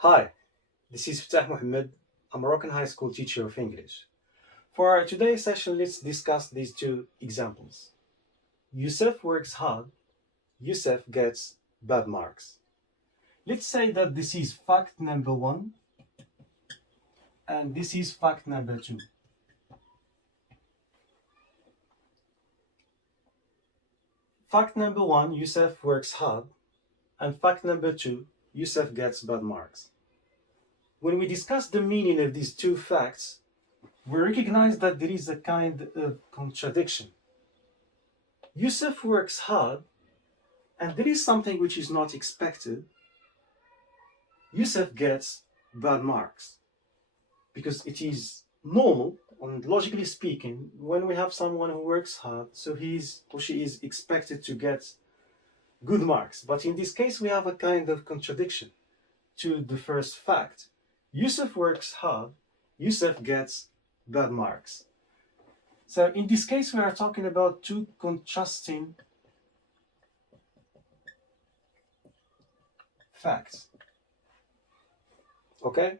Hi, this is Fatah Mohammed, a Moroccan high school teacher of English. For our today's session, let's discuss these two examples. Yusuf works hard, Yusuf gets bad marks. Let's say that this is fact number one and this is fact number two. Fact number one, Yusuf works hard, and fact number two, Yusuf gets bad marks. When we discuss the meaning of these two facts, we recognize that there is a kind of contradiction. Yusuf works hard, and there is something which is not expected. Yusuf gets bad marks because it is normal and logically speaking when we have someone who works hard, so he or she is expected to get good marks. But in this case, we have a kind of contradiction to the first fact. Yusuf works hard, Yusuf gets bad marks. So in this case, we are talking about two contrasting facts. Okay?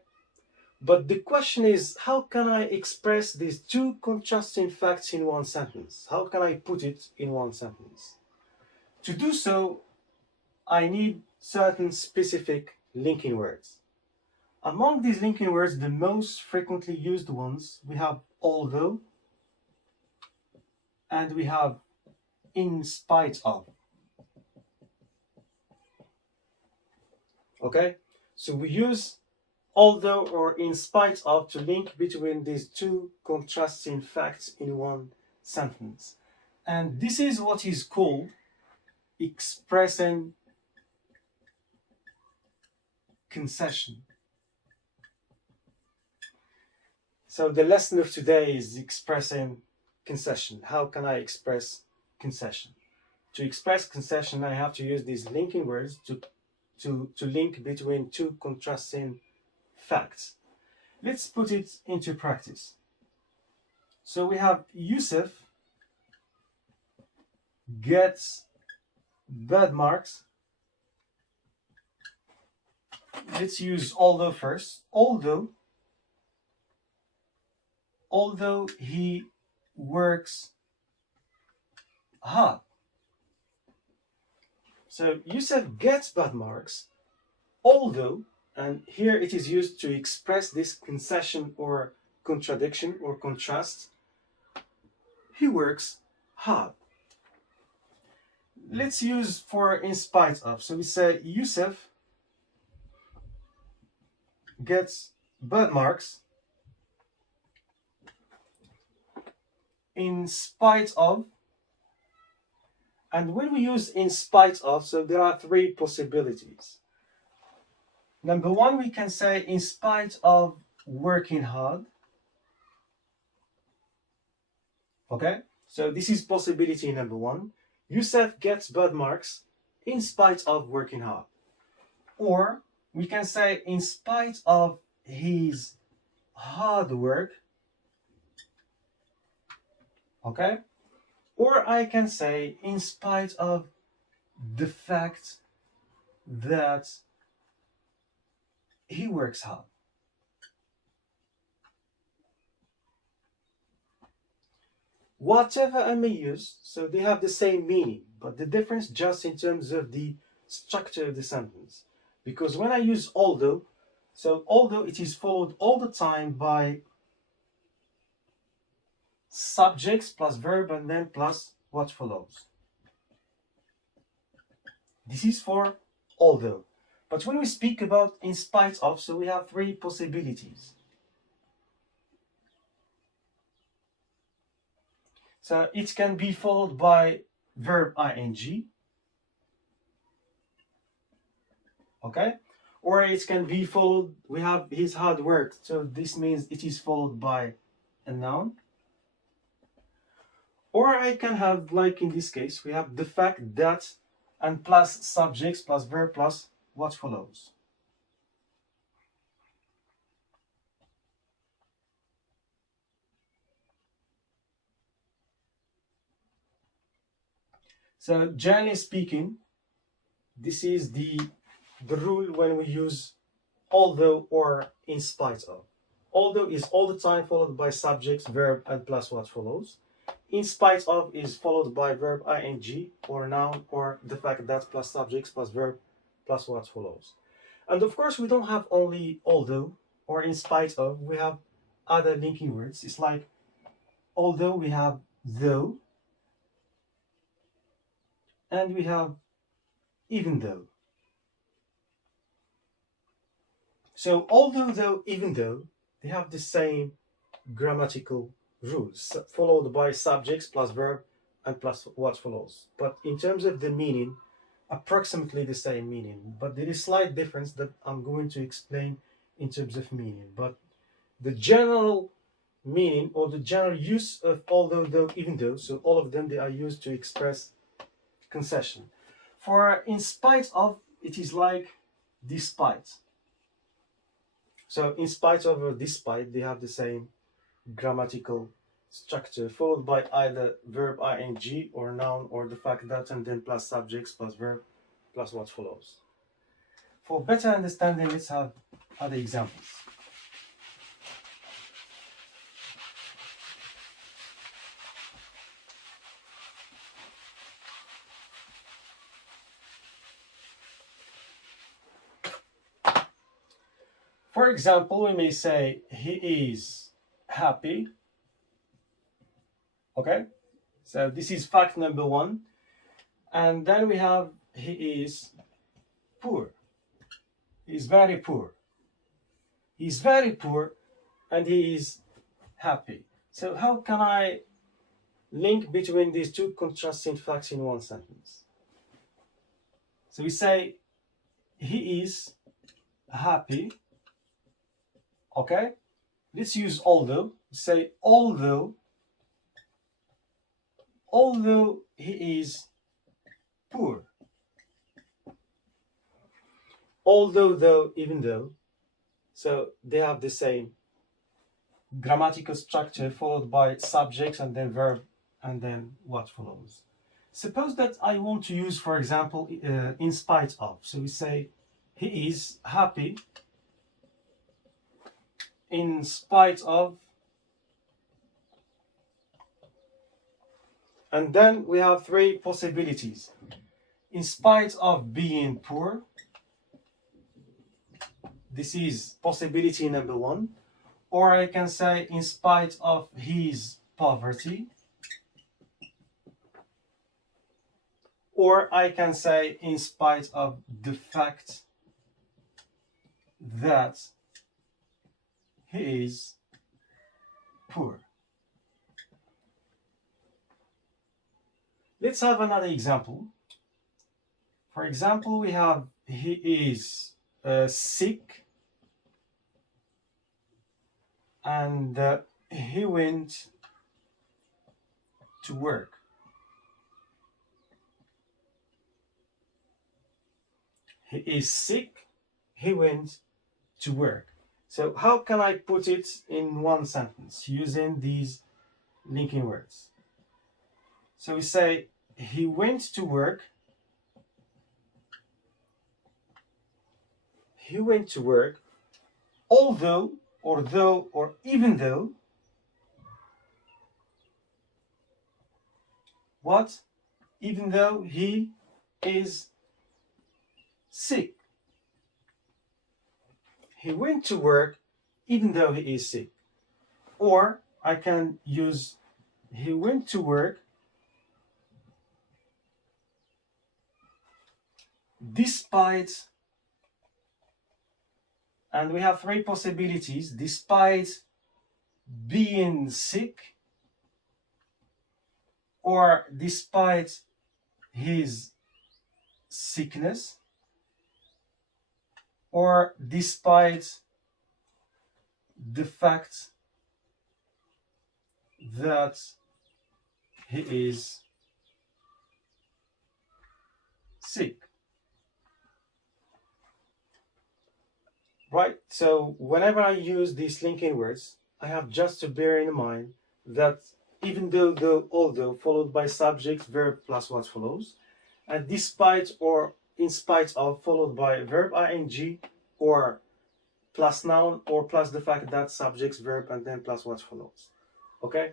But the question is, how can I express these two contrasting facts in one sentence? How can I put it in one sentence? To do so, I need certain specific linking words. Among these linking words, the most frequently used ones, we have although and we have in spite of. Okay? So we use although or in spite of to link between these two contrasting facts in one sentence. And this is what is called expressing concession. So the lesson of today is expressing concession. How can I express concession? To express concession, I have to use these linking words to link between two contrasting facts. Let's put it into practice. So we have Yusuf gets bad marks. Let's use although first. Although he works hard. So Yusuf gets bad marks, although, and here it is used to express this concession or contradiction or contrast, he works hard. Let's use for in spite of. So we say Yusuf gets bad marks in spite of. And when we use in spite of, so there are three possibilities. Number one, we can say in spite of working hard. Okay, so this is possibility number one. Yusuf gets bad marks in spite of working hard. Or we can say in spite of his hard work. Okay, or I can say in spite of the fact that he works hard. Whatever I may use, so they have the same meaning, but the difference just in terms of the structure of the sentence. Because when I use although, so although it is followed all the time by subjects plus verb and then plus what follows. This is for although. But when we speak about in spite of, so we have three possibilities. So it can be followed by verb ing, okay? Or it can be followed, we have his hard work, so this means it is followed by a noun. Or I can have, like in this case, we have the fact that and plus subjects plus verb plus what follows. So generally speaking, this is the rule when we use although or in spite of. Although is all the time followed by subjects, verb, and plus what follows. In spite of is followed by verb ing or noun or the fact that plus subjects plus verb plus what follows. And of course, we don't have only although or in spite of, we have other linking words. It's like although we have though, and we have even though. So although, though, even though, they have the same grammatical rules, followed by subjects plus verb and plus what follows. But in terms of the meaning, approximately the same meaning. But there is slight difference that I'm going to explain in terms of meaning. But the general meaning or the general use of although, though, even though, so all of them, they are used to express concession. For in spite of, it is like despite. So in spite of or despite, they have the same grammatical structure, followed by either verb ing or noun or the fact that, and then plus subjects plus verb plus what follows. For better understanding, let's have other examples. For example, we may say he is happy. Okay, so this is fact number one. And then we have he is poor. He's very poor. He's very poor and he is happy. So how can I link between these two contrasting facts in one sentence? So we say he is happy. Okay, let's use although. Say although he is poor. Although, though, even though. So they have the same grammatical structure followed by subjects and then verb and then what follows. Suppose that I want to use, for example, in spite of. So we say he is happy in spite of, and then we have three possibilities. In spite of being poor, this is possibility number one. Or I can say in spite of his poverty. Or I can say in spite of the fact that he is poor. Let's have another example. For example, we have he is sick and he went to work. He is sick, he went to work. So how can I put it in one sentence using these linking words? So we say he went to work. He went to work, although, or though, or even though. What? Even though he is sick. He went to work even though he is sick. Or I can use he went to work despite, and we have three possibilities: despite being sick, or despite his sickness, or despite the fact that he is sick. Right? So whenever I use these linking words, I have just to bear in mind that even though, although, followed by subject, verb plus what follows, and despite or in spite of, followed by verb ing or plus noun or plus the fact that subjects, verb, and then plus what follows. Okay?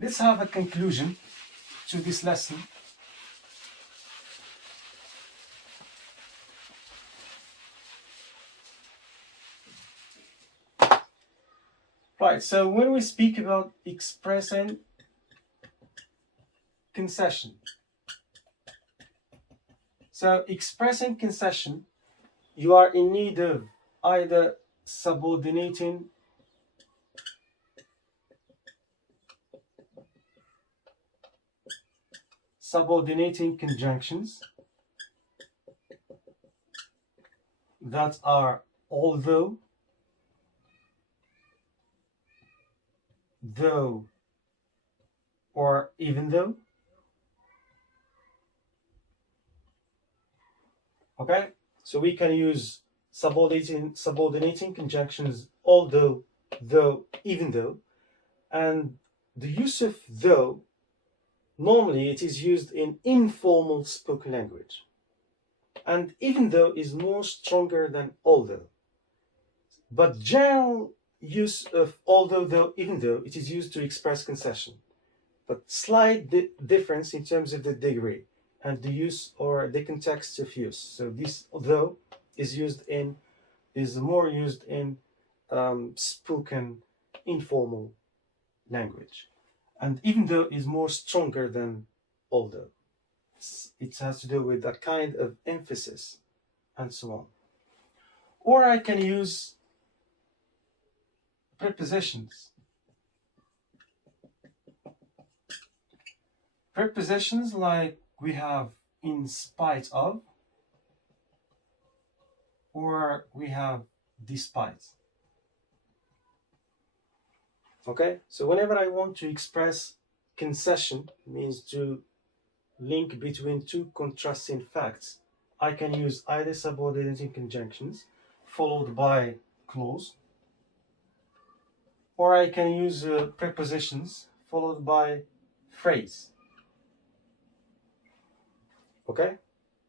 Let's have a conclusion to this lesson. Right, so when we speak about expressing concession, so expressing concession, you are in need of either subordinating conjunctions that are although, though, or even though. Okay, so we can use subordinating conjunctions although, though, even though, and the use of though, normally it is used in informal spoken language, and even though is more stronger than although. But general use of although, though, even though, it is used to express concession, but slight difference in terms of the degree and the use or the context of use. So this though is more used in spoken informal language, and even though is more stronger than although. It has to do with that kind of emphasis and so on. Or I can use prepositions. Prepositions like we have in spite of, or we have despite. Okay, so whenever I want to express concession, means to link between two contrasting facts, I can use either subordinating conjunctions followed by clause, or I can use prepositions followed by phrase. Okay,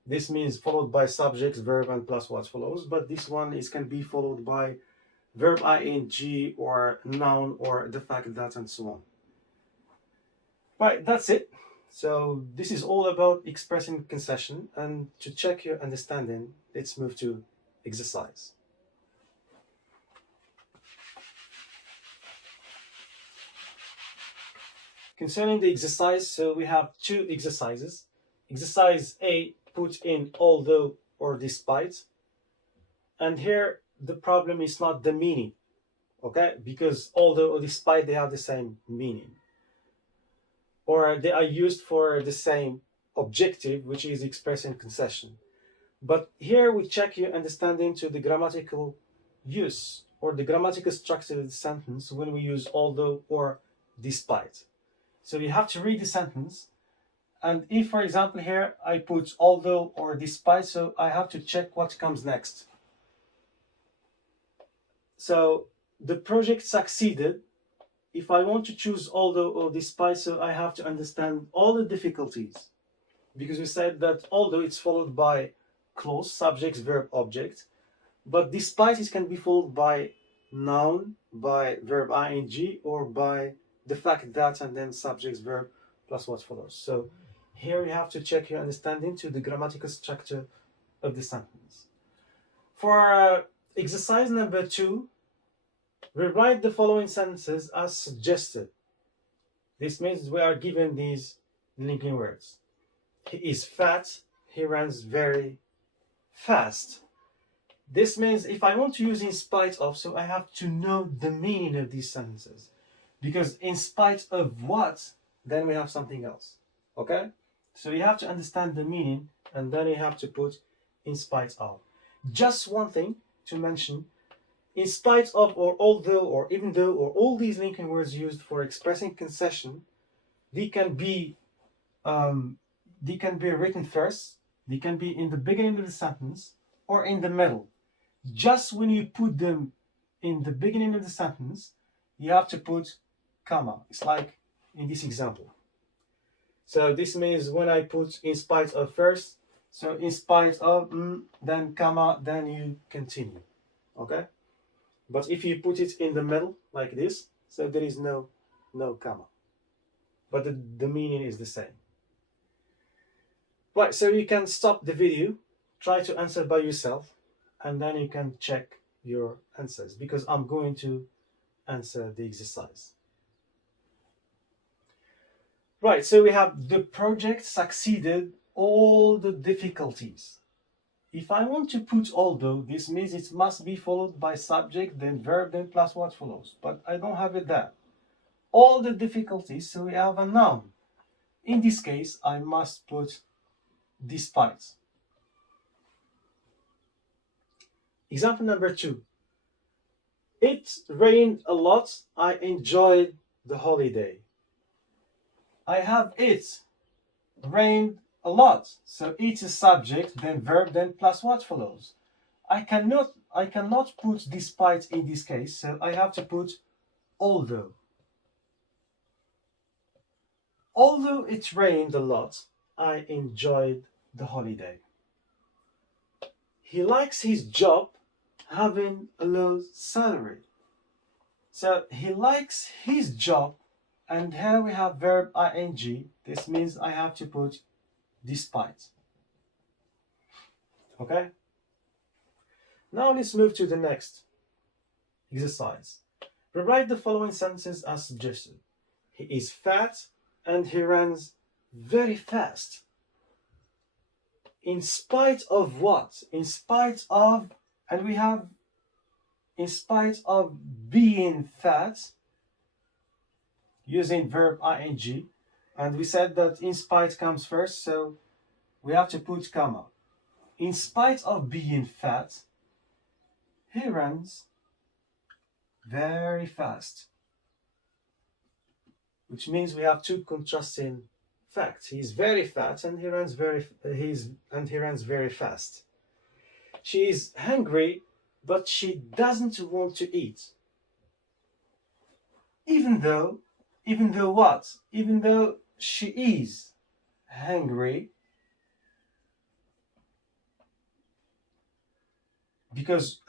this means followed by subjects, verb, and plus what follows, but this one can be followed by verb ing or noun or the fact that and so on. Right, that's it. So this is all about expressing concession, and to check your understanding, let's move to exercise. Concerning the exercise, so we have two exercises. Exercise A, put in although or despite. And here the problem is not the meaning, okay? Because although or despite, they have the same meaning, or they are used for the same objective, which is expressing concession. But here we check your understanding to the grammatical use or the grammatical structure of the sentence when we use although or despite. So you have to read the sentence, and if, for example, here I put although or despite, so I have to check what comes next. So the project succeeded. If I want to choose although or despite, so I have to understand all the difficulties, because we said that although it's followed by clause, subjects, verb, object, but despite it can be followed by noun, by verb ing, or by the fact that, and then subjects, verb, plus what follows. So here you have to check your understanding to the grammatical structure of the sentence. For exercise number 2, rewrite the following sentences as suggested. This means we are given these linking words. He is fat, he runs very fast. This means if I want to use in spite of, so I have to know the meaning of these sentences. Because in spite of what, then we have something else. Okay? So you have to understand the meaning, and then you have to put in spite of. Just one thing to mention: in spite of, or although, or even though, or all these linking words used for expressing concession, they can be written first, they can be in the beginning of the sentence, or in the middle. Just when you put them in the beginning of the sentence, you have to put comma. It's like in this example. So this means when I put in spite of first, so in spite of, then comma, then you continue. Okay? But if you put it in the middle like this, so there is no comma. But the meaning is the same. Right, so you can stop the video, try to answer by yourself, and then you can check your answers, because I'm going to answer the exercise. Right, so we have the project succeeded all the difficulties. If I want to put although, this means it must be followed by subject, then verb, then plus what follows. But I don't have it there. All the difficulties, so we have a noun. In this case, I must put despite. Example number 2. It rained a lot. I enjoyed the holiday. I have it rained a lot. So it is subject, then verb, then plus what follows. I cannot put despite in this case, so I have to put although. Although it rained a lot, I enjoyed the holiday. He likes his job having a low salary. So he likes his job, and here we have verb ing. This means I have to put despite. Okay? Now let's move to the next exercise. Rewrite the following sentences as suggested. He is fat and he runs very fast. In spite of what? In spite of, and we have in spite of being fat, using verb ing, and we said that in spite comes first, so we have to put comma. In spite of being fat, he runs very fast, which means we have two contrasting facts. He's very fat and he runs very fast. She is hungry, but she doesn't want to eat. Even though what? Even though she is hungry, because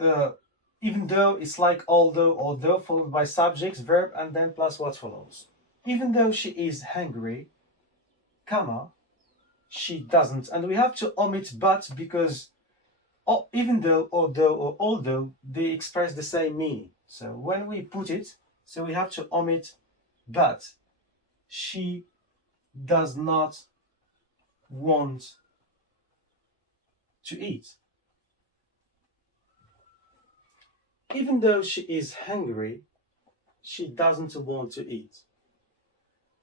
even though it's like although followed by subjects, verb, and then plus what follows. Even though she is hungry, comma, she doesn't. And we have to omit but, because even though, although, they express the same meaning. So when we put it, so we have to omit but. She does not want to eat. Even though she is hungry, she doesn't want to eat.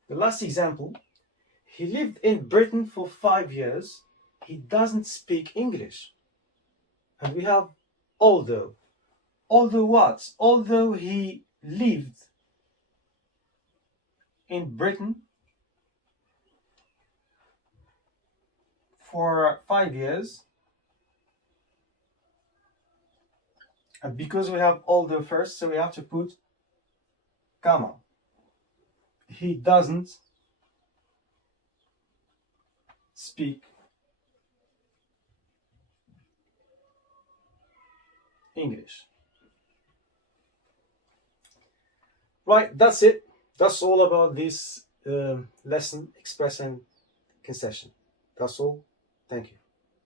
The last example, he lived in Britain for 5 years. He doesn't speak English. And we have although. Although what? Although he lived in Britain for 5 years, and because we have although first, so we have to put comma. He doesn't speak English. Right, that's it. That's all about this lesson, expressing concession. That's all. Thank you.